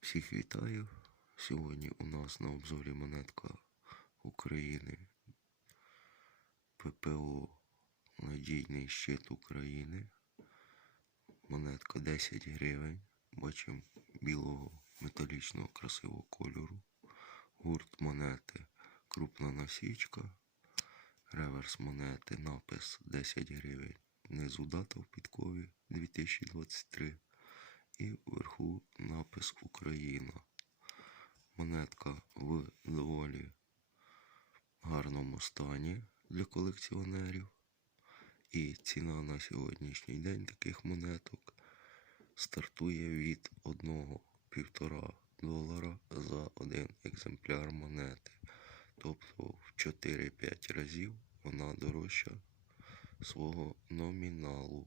Всіх вітаю. Сьогодні у нас на обзорі монетка України ППО Надійний щит України. Монетка 10 гривень. Бачимо білого металічного красивого кольору. Гурт монети крупна насічка. Реверс монети напис 10 гривень. Внизу дата в підкові 2023 і вверху напис Україна. Монетка в доволі гарному стані для колекціонерів. І ціна на сьогоднішній день таких монеток стартує від 1,5 долара за один екземпляр монети. Тобто в 4-5 разів вона дорожча свого номіналу.